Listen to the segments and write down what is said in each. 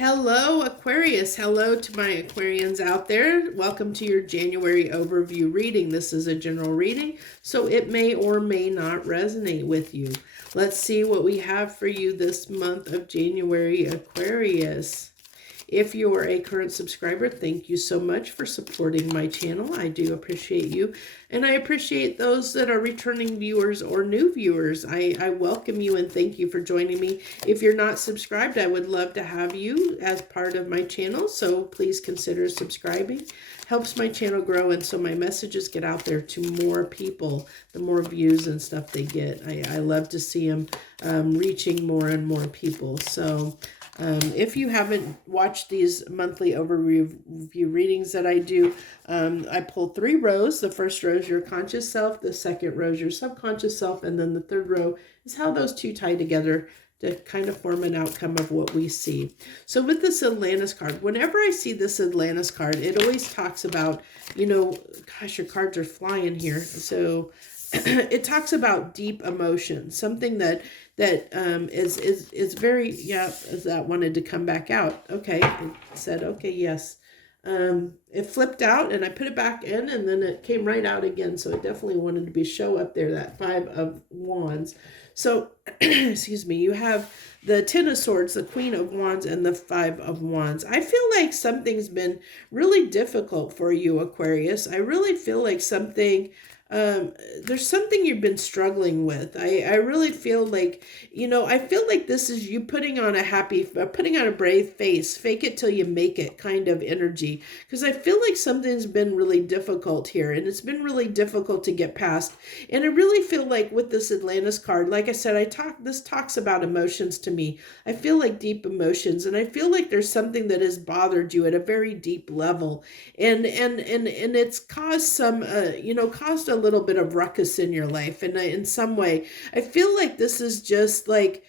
Hello, Aquarius. Hello to my Aquarians out there. Welcome to your January overview reading. This is a general reading, so it may or may not resonate with you. Let's see what we have for you this month of January, Aquarius. If you are a current subscriber, thank you so much for supporting my channel. I do appreciate you. And I appreciate those that are returning viewers or new viewers. I welcome you and thank you for joining me. If you're not subscribed, I would love to have you as part of my channel. So please consider subscribing. Helps my channel grow, and so my messages get out there to more people, the more views and stuff they get. I love to see them reaching more and more people. So if you haven't watched these monthly overview readings that I do, I pull 3 rows. The first row is your conscious self, the second row is your subconscious self, and then the third row is how those two tie together to kind of form an outcome of what we see. So with this Atlantis card, whenever I see this Atlantis card, it always talks about, you know, gosh, your cards are flying here. So it talks about deep emotion, something that is very, yeah, that wanted to come back out. Okay, it said, okay, yes. It flipped out and I put it back in and then it came right out again. So it definitely wanted to be show up there, that 5 of Wands. So, excuse me, you have the 10 of Swords, the Queen of Wands, and the 5 of Wands. I feel like something's been really difficult for you, Aquarius. I really feel like something... there's something you've been struggling with. I really feel like, you know, I feel like this is you putting on a brave face, fake it till you make it kind of energy. Because I feel like something's been really difficult here and it's been really difficult to get past. And I really feel like with this Atlantis card, like I said, this talks about emotions to me. I feel like deep emotions, and I feel like there's something that has bothered you at a very deep level. And it's caused some, caused a little bit of ruckus in your life. And in some way, I feel like this is just like,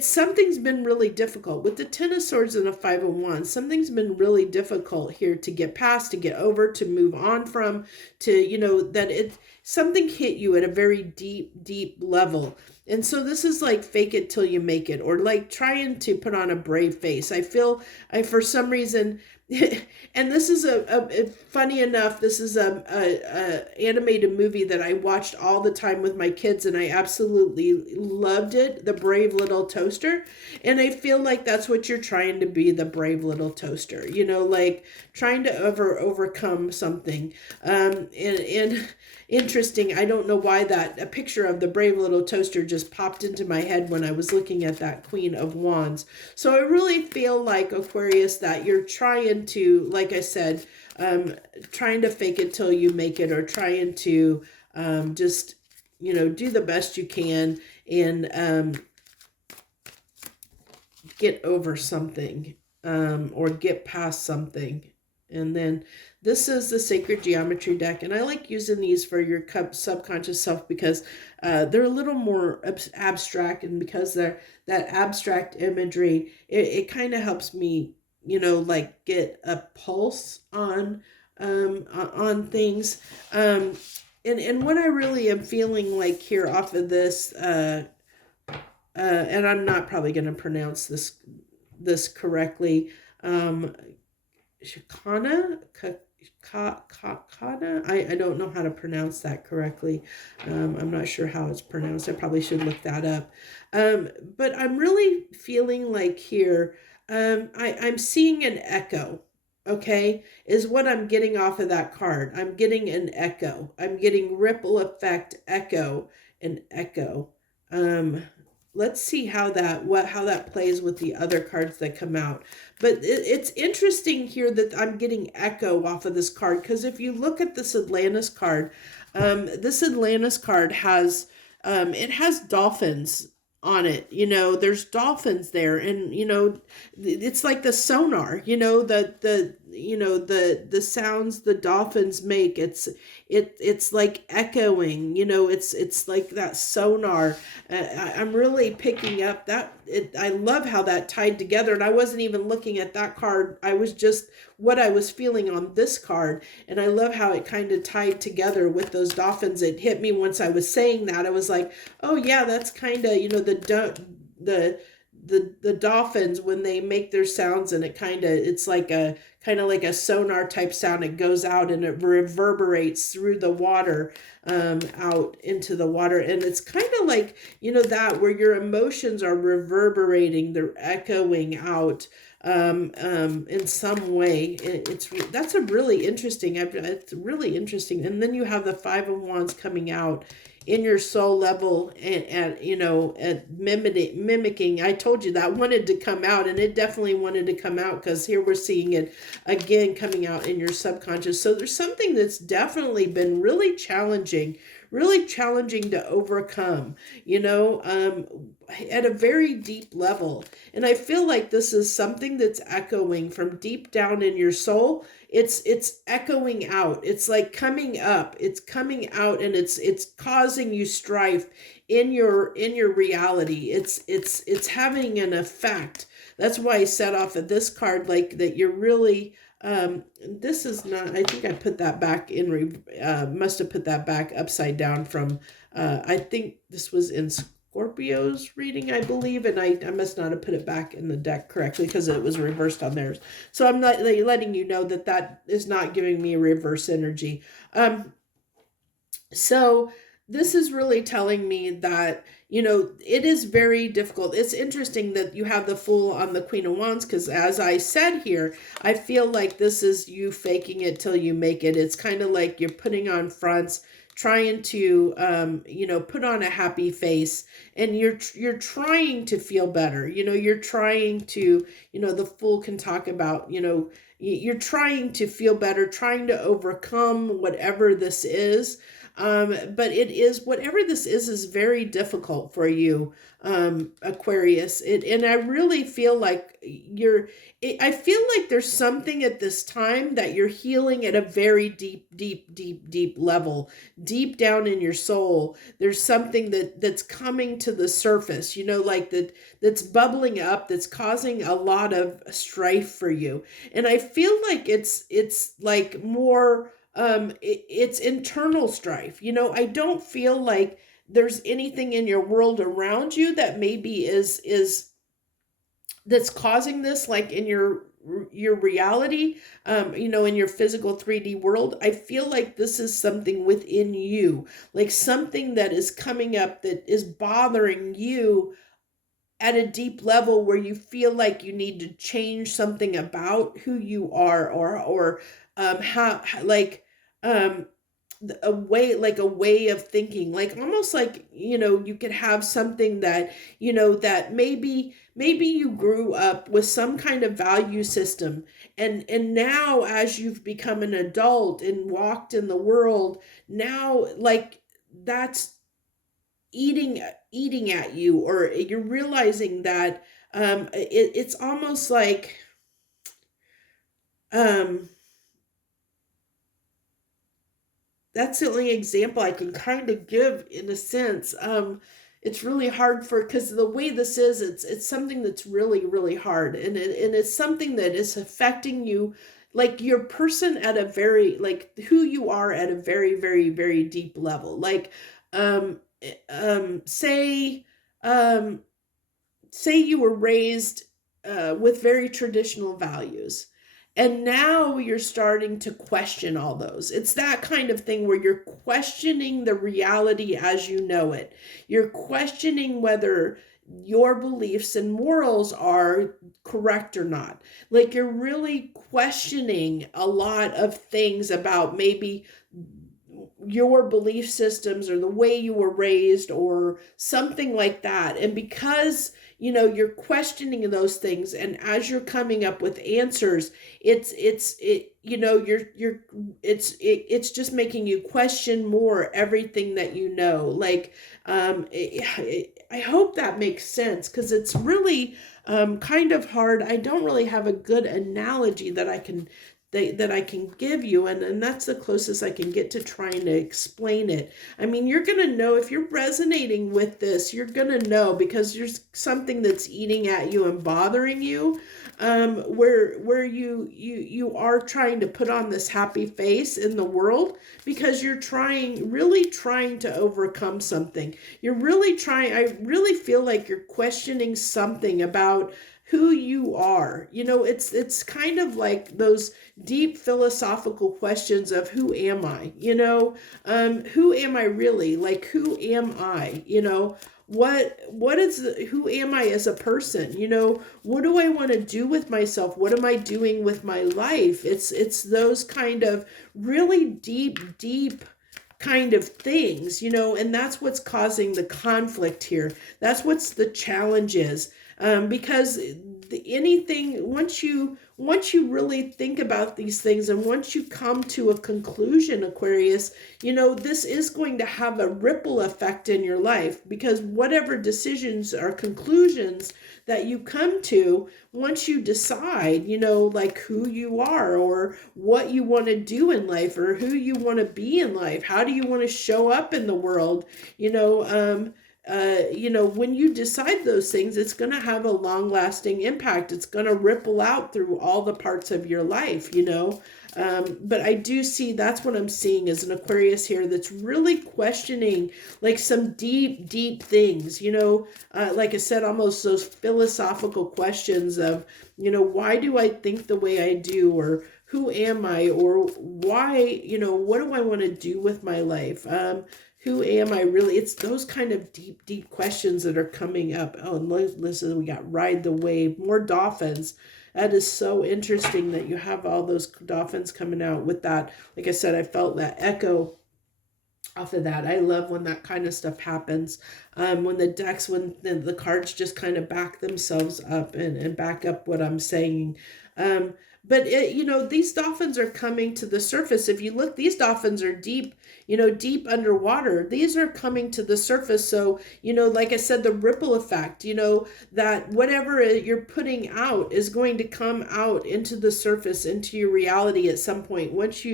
something's been really difficult. With the 10 of Swords and the 5 of Wands, something's been really difficult here to get past, to get over, to move on from, to, you know, something hit you at a very deep level. And so this is like fake it till you make it, or like trying to put on a brave face. For some reason, and this is funny enough, this is a animated movie that I watched all the time with my kids, and I absolutely loved it, The Brave Little Toaster. And I feel like that's what you're trying to be, the brave little toaster, you know, like trying to overcome something. And interesting, I don't know why a picture of the brave little toaster just popped into my head when I was looking at that Queen of Wands. So I really feel like, Aquarius, that you're trying to, like I said, trying to fake it till you make it, or trying to just, you know, do the best you can and get over something or get past something. And then this is the Sacred Geometry deck, and I like using these for your subconscious self because they're a little more abstract, and because they're that abstract imagery, it kind of helps me, you know, like get a pulse on things. And what I really am feeling like here off of this, and I'm not probably going to pronounce this correctly, Shikana, I don't know how to pronounce that correctly. I'm not sure how it's pronounced. I probably should look that up. But I'm really feeling like here, I'm seeing an echo, okay, is what I'm getting off of that card. I'm getting an echo. I'm getting ripple effect, echo, and echo. Let's see how that plays with the other cards that come out. But it's interesting here that I'm getting echo off of this card, because if you look at this Atlantis card has it has dolphins on it. You know, there's dolphins there, and you know, it's like the sonar, you know, the sounds the dolphins make. It's like echoing, you know, it's like that sonar. I'm really picking up that. I love how that tied together, and I wasn't even looking at that card. I was just what I was feeling on this card, and I love how it kind of tied together with those dolphins. It hit me once I was saying that. I was like, oh yeah, that's kind of, you know, the the dolphins, when they make their sounds, and it's like a kind of like a sonar type sound. It goes out and it reverberates through the water, out into the water. And it's kind of like, that where your emotions are reverberating, they're echoing out, in some way. That's a really interesting, it's really interesting. And then you have the Five of Wands coming out in your soul level, at mimicking. I told you that wanted to come out, and it definitely wanted to come out, because here we're seeing it again coming out in your subconscious. So there's something that's definitely been really challenging to overcome, at a very deep level. And I feel like this is something that's echoing from deep down in your soul. It's echoing out. It's like coming up. It's coming out, and it's causing you strife in your reality. It's having an effect. That's why I set off at this card, like that you're really, this is not, I think I put that back must have put that back upside down from, I think this was in Scorpio's reading, I believe, and I must not have put it back in the deck correctly, because it was reversed on theirs. So I'm not letting you know that is not giving me a reverse energy. So this is really telling me that, it is very difficult. It's interesting that you have the Fool on the Queen of Wands, because as I said here, I feel like this is you faking it till you make it. It's kind of like you're putting on fronts, trying to, put on a happy face, and you're trying to feel better. You're trying to, the Fool can talk about, you're trying to feel better, trying to overcome whatever this is. But it is, whatever this is very difficult for you, Aquarius. And I really feel like I feel like there's something at this time that you're healing at a very deep level, deep down in your soul. There's something that's coming to the surface, like that's bubbling up, that's causing a lot of strife for you. And I feel like it's like more, it's internal strife. I don't feel like there's anything in your world around you that maybe is that's causing this, like in your reality, in your physical 3D world. I feel like this is something within you, like something that is coming up that is bothering you at a deep level, where you feel like you need to change something about who you are, or how, like, a way of thinking, like almost like, you could have something that, that maybe you grew up with some kind of value system, and now as you've become an adult and walked in the world, now like that's eating at you, or you're realizing that, it's almost like, that's the only example I can kind of give, in a sense. It's really hard because the way this is, it's something that's really hard, and it's something that is affecting you, like your person at a very, like who you are at a very deep level. Like, say, say you were raised, with very traditional values, and now you're starting to question all those. It's that kind of thing where you're questioning the reality as you know it. You're questioning whether your beliefs and morals are correct or not. Like you're really questioning a lot of things about maybe your belief systems, or the way you were raised, or something like that. And because you're questioning those things, and as you're coming up with answers, it's just making you question more everything that like, I hope that makes sense, because it's really kind of hard. I don't really have a good analogy that I can that I can give you, and that's the closest I can get to trying to explain it. I mean, you're going to know if you're resonating with this, you're going to know because there's something that's eating at you and bothering you, where you are trying to put on this happy face in the world because you're really trying to overcome something. You're really trying, I really feel like you're questioning something about who you are. You know, it's kind of like those deep philosophical questions of who am I? You know, who am I really? Like, who am I? You know, who am I as a person? You know, what do I want to do with myself? What am I doing with my life? It's those kind of really deep kind of things, you know, and that's what's causing the conflict here. That's what's the challenge is. Because anything, once you really think about these things and once you come to a conclusion, Aquarius, you know, this is going to have a ripple effect in your life, because whatever decisions or conclusions that you come to, once you decide, you know, like who you are or what you want to do in life or who you want to be in life, how do you want to show up in the world, you know, when you decide those things, it's going to have a long-lasting impact. It's going to ripple out through all the parts of your life, you know. But I do see, that's what I'm seeing as an Aquarius here that's really questioning like some deep things, you know, like I said, almost those philosophical questions of, you know, why do I think the way I do, or who am I, or why, you know, what do I want to do with my life? Who am I really? It's those kind of deep questions that are coming up. Oh, and listen, we got Ride the Wave, more dolphins. That is so interesting that you have all those dolphins coming out with that. Like I said, I felt that echo off of that. I love when that kind of stuff happens. When the cards just kind of back themselves up and back up what I'm saying. But you know, these dolphins are coming to the surface. If you look, these dolphins are deep, you know, deep underwater. These are coming to the surface. So, you know, like I said, the ripple effect, you know, that whatever you're putting out is going to come out into the surface, into your reality at some point. Once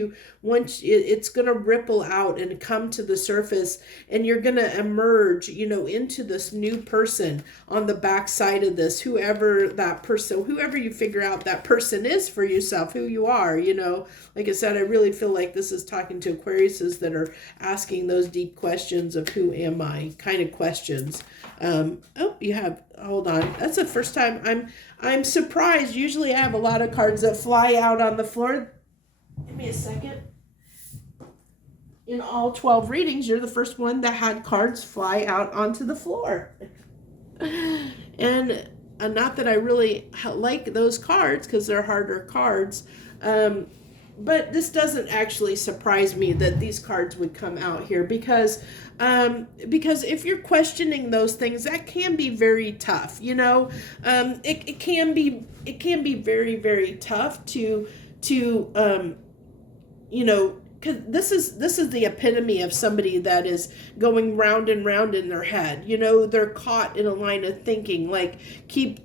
it's going to ripple out and come to the surface, and you're going to emerge, you know, into this new person on the backside of this, whoever you figure out that person is for yourself, who you are, you know. Like I said, I really feel like this is talking to Aquariuses that are asking those deep questions of who am I kind of questions. Hold on. That's the first time I'm surprised. Usually I have a lot of cards that fly out on the floor. Give me a second. In all 12 readings, you're the first one that had cards fly out onto the floor. And not that I really like those cards because they're harder cards. But this doesn't actually surprise me that these cards would come out here because if you're questioning those things, that can be very tough. You know, it can be very, very tough to you know, because this is the epitome of somebody that is going round and round in their head. You know, they're caught in a line of thinking, like keep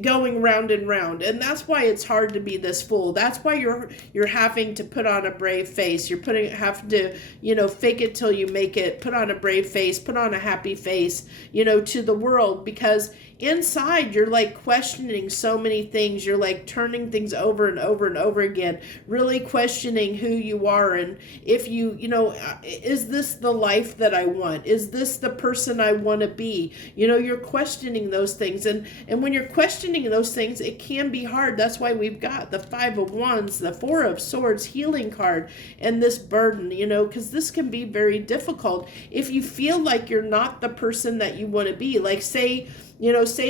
going round and round, and that's why it's hard to be this fool. That's why you're having to put on a brave face. You're having to, you know, fake it till you make it. Put on a brave face. Put on a happy face, you know, to the world, because inside you're like questioning so many things. You're like turning things over and over and over again, really questioning who you are, and if you know, is this the life that I want? Is this the person I want to be? You know, you're questioning those things, and when you're questioning those things, it can be hard. That's why we've got the 5 of Wands, the 4 of Swords healing card, and this burden, you know, because this can be very difficult if you feel like you're not the person that you want to be. Like say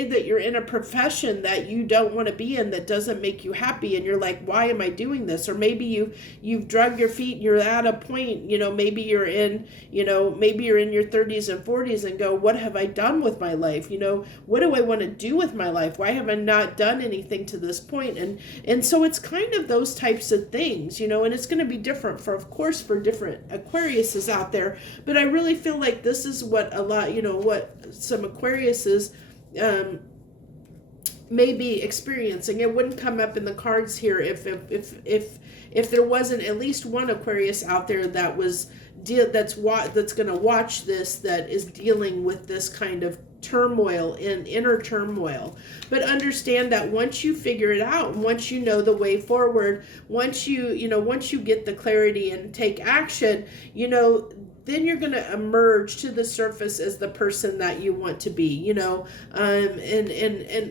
that you're in a profession that you don't want to be in, that doesn't make you happy, and you're like, why am I doing this? Or maybe you've drug your feet and you're at a point, you know, maybe you're in your 30s and 40s and go, what have I done with my life? You know, what do I want to do with my life? Why have I not done anything to this point? And so it's kind of those types of things, you know, and it's going to be different for different Aquariuses out there. But I really feel like this is what some Aquariuses may be experiencing. It wouldn't come up in the cards here if there wasn't at least one Aquarius out there that was that's going to watch this, that is dealing with this kind of turmoil, in inner turmoil. But understand that once you figure it out, once you know the way forward, once you get the clarity and take action, then you're going to emerge to the surface as the person that you want to be, and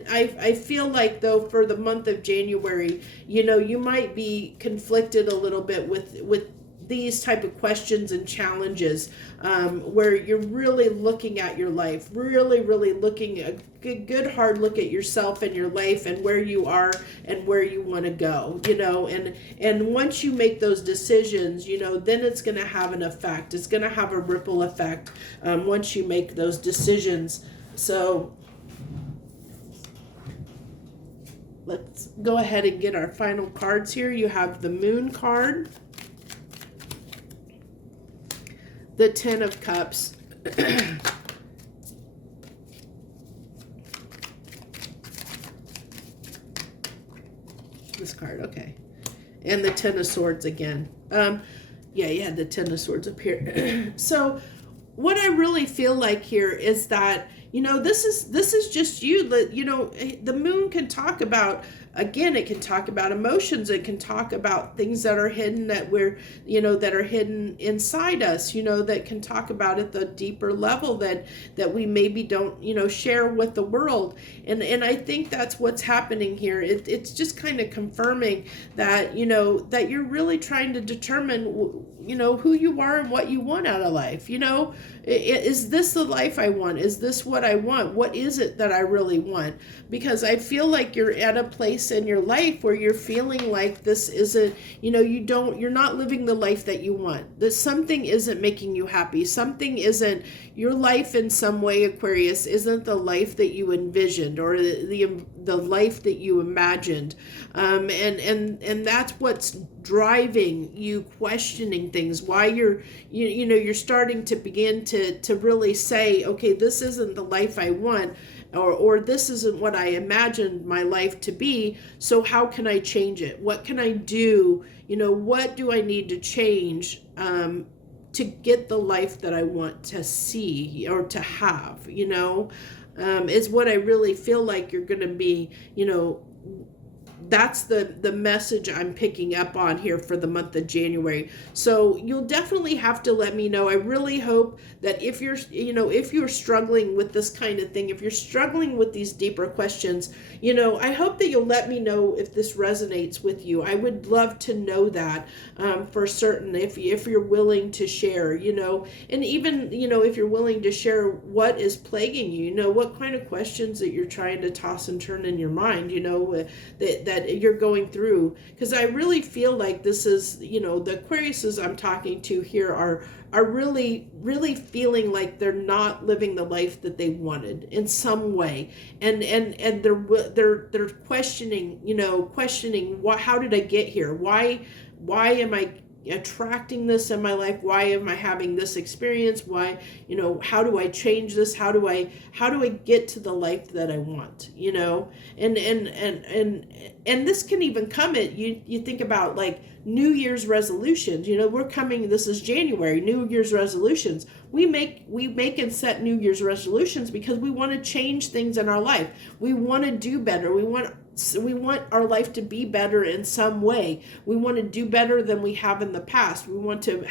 I feel like, though, for the month of January, you might be conflicted a little bit with these type of questions and challenges, where you're really looking at your life, really looking a good hard look at yourself and your life and where you are and where you want to go, and once you make those decisions, then it's going to have an effect. It's going to have a ripple effect, once you make those decisions. So let's go ahead and get our final cards here. You have the Moon card, the Ten of Cups, this card, okay, and the Ten of Swords again. Yeah, you had the Ten of Swords up here. So what I really feel like here is that, this is just you. The Moon can talk about, again, it can talk about emotions. It can talk about things that are hidden, that that are hidden inside us, that can talk about at the deeper level that we maybe don't, share with the world. And I think that's what's happening here. It's just kind of confirming that, that you're really trying to determine, who you are and what you want out of life. Is this the life I want? Is this what I want? What is it that I really want? Because I feel like you're at a place in your life where you're feeling like this isn't, you're not living the life that you want. That something isn't making you happy. Something isn't, your life in some way, Aquarius, isn't the life that you envisioned or the life that you imagined. And that's what's driving you questioning things, why you're starting to begin to really say, okay, this isn't the life I want, or this isn't what I imagined my life to be, so how can I change it? What can I do? What do I need to change to get the life that I want to see or to have, is what I really feel like you're going to be, that's the message I'm picking up on here for the month of January. So you'll definitely have to let me know. I really hope that if you're struggling with this kind of thing, if you're struggling with these deeper questions, I hope that you'll let me know if this resonates with you. I would love to know that, for certain, if you're willing to share, and even, if you're willing to share what is plaguing you, what kind of questions that you're trying to toss and turn in your mind, that you're going through. Because I really feel like this is, the Aquariuses I'm talking to here are really feeling like they're not living the life that they wanted in some way, and they're questioning, how did I get here? Why am I attracting this in my life? Why am I having this experience? Why, how do I change this? How do I get to the life that I want? And this can even come at you think about like New Year's resolutions. We're coming, this is January, New Year's resolutions. We make and set New Year's resolutions because we want to change things in our life. We want to do better. We want our life to be better in some way. We want to do better than we have in the past. We want to,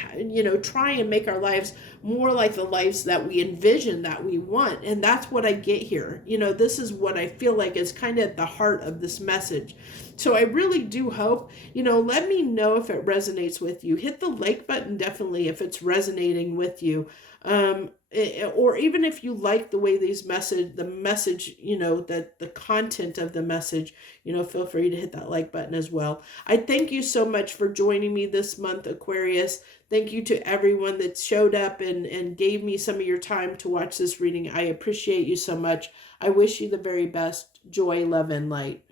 try and make our lives more like the lives that we envision, that we want. And that's what I get here. This is what I feel like is kind of at the heart of this message. So I really do hope, let me know if it resonates with you. Hit the like button, definitely, if it's resonating with you. Or even if you like the way the message, that the content of the message, feel free to hit that like button as well. I thank you so much for joining me this month, Aquarius. Thank you to everyone that showed up and gave me some of your time to watch this reading. I appreciate you so much. I wish you the very best. Joy, love, and light.